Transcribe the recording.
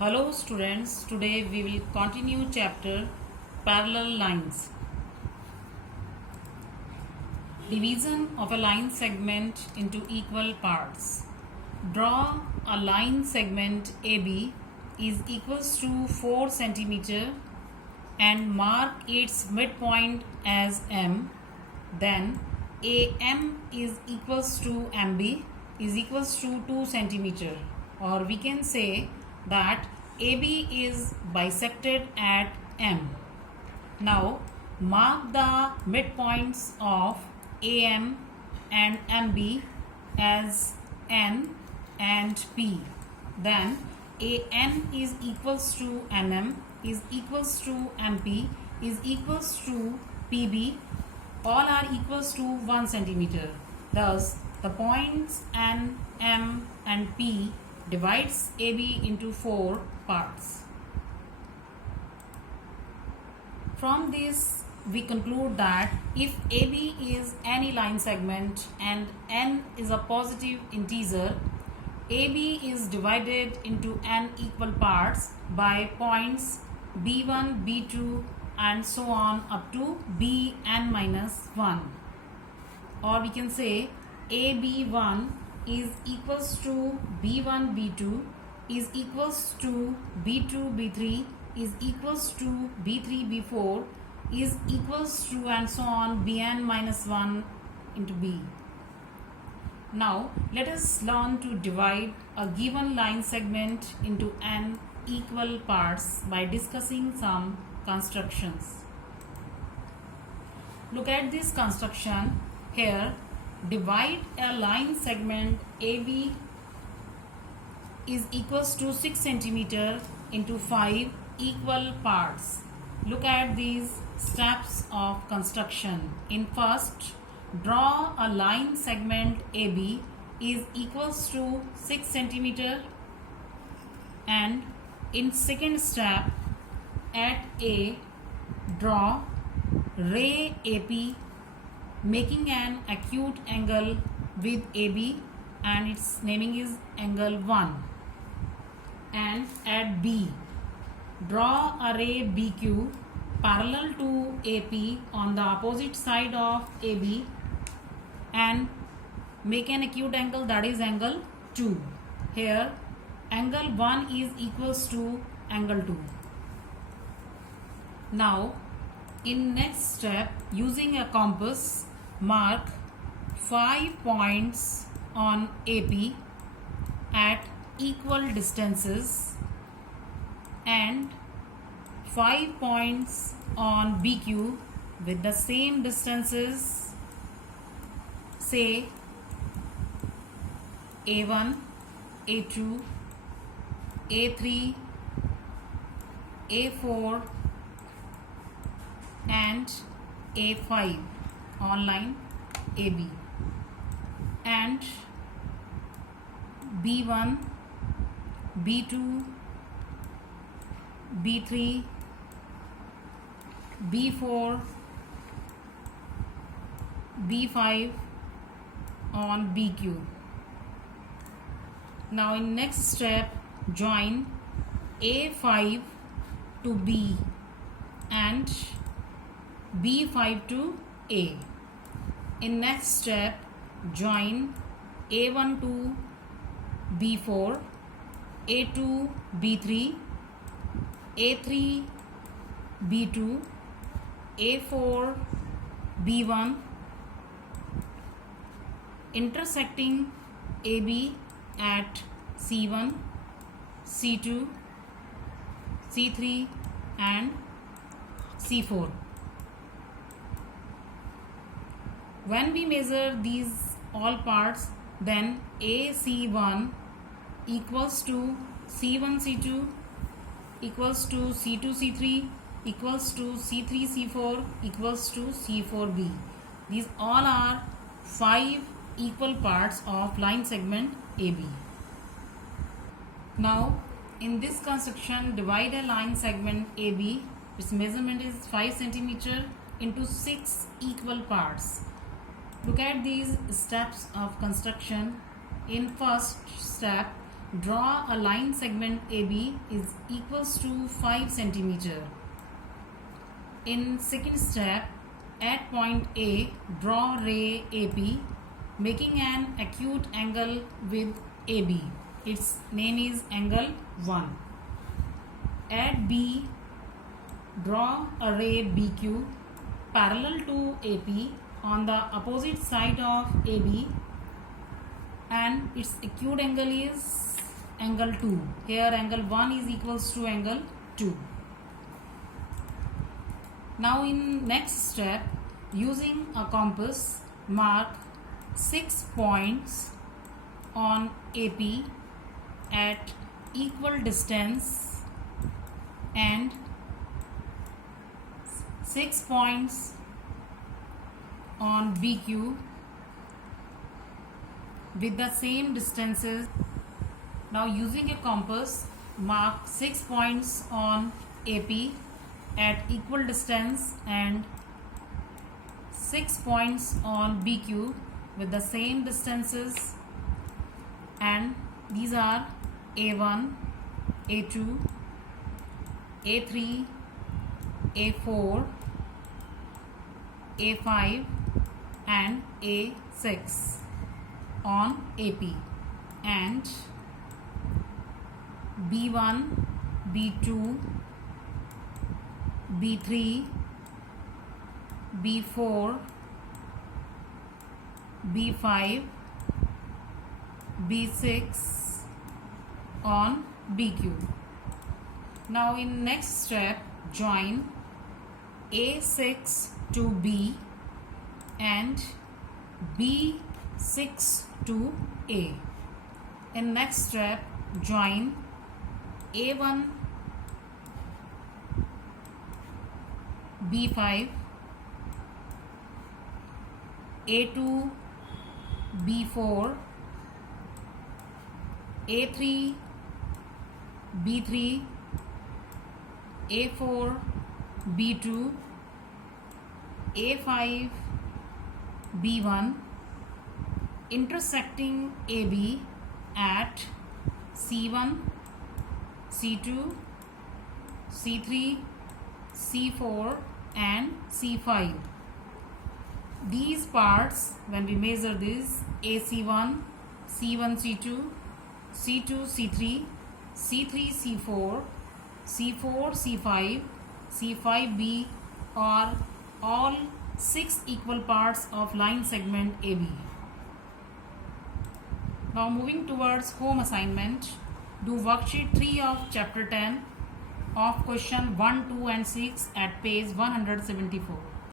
Hello students, today we will continue chapter Parallel Lines. Division of a line segment into equal parts. Draw a line segment AB is equals to 4 cm and mark its midpoint as M. Then AM is equals to MB is equals to 2 cm, or we can say that AB is bisected at M. Now mark the midpoints of AM and MB as N and P. Then AN is equals to NM is equals to MP is equals to PB. All are equals to 1 cm. Thus the points N, M and P divides AB into 4 parts. From this we conclude that if AB is any line segment and N is a positive integer, AB is divided into N equal parts by points B1, B2 and so on up to Bn minus 1. Or we can say AB1 is equals to B1, B2 is equals to B2, B3 is equals to B3, B4 is equals to and so on Bn minus 1 into B. Now let us learn to divide a given line segment into n equal parts by discussing some constructions. Look at this construction here. Divide a line segment AB is equals to 6 cm into 5 equal parts. Look at these steps of construction. In first, draw a line segment AB is equals to 6 cm, and in second step, at A, draw ray AP making an acute angle with AB and its naming is angle 1. And at B, draw a ray BQ parallel to AP on the opposite side of AB and make an acute angle, that is angle 2. Here angle 1 is equals to angle 2. Now in next step, using a compass, mark 5 points on AP at equal distances and 5 points on BQ with the same distances, say A1, A2, A3, A4 and A5 on line AB, and B1, B2, B3, B4, B5 on BQ. Now in next step, join A5 to B and B5 to A. In next step, join A1 to B4, A2 B3, A3 B2, A4 B1, intersecting AB at C1, C2, C3 and C4. When we measure these all parts, then AC1 equals to C1 C2 equals to C2 C3 equals to C3 C4 equals to C4 B. These all are 5 equal parts of line segment AB. Now in this construction, divide a line segment AB, its measurement is 5 cm, into 6 equal parts. Look at these steps of construction. In first step, Draw a line segment AB is equals to 5 centimeter. In second step, at point A, draw ray AP, making an acute angle with AB. Its name is angle 1. At B, draw a ray BQ parallel to AP on the opposite side of AB, and its acute angle is angle 2. Here angle 1 is equals to angle 2. Now in next step, using a compass, mark 6 points on AP at equal distance and 6 points on BQ with the same distances. Now using a compass, mark 6 points on AP at equal distance and 6 points on BQ with the same distances, and these are A1, A2, A3, A4, A5 and A6 on AP, and B1, B2, B3, B4, B5, B6 on BQ. Now in next step, join A6 to B and B6 to A. In next step, join A1, B5, A2, B4, A3, B3, A4, B2, A5, B1, intersecting AB at C1, C2, C3, C4 and C5. These parts, when we measure this, AC1, C1, C2, C2, C3, C3, C4, C4, C5, C5B are all 6 equal parts of line segment AB. Now moving towards home assignment, do worksheet 3 of chapter 10 of question 1, 2 and 6 at page 174.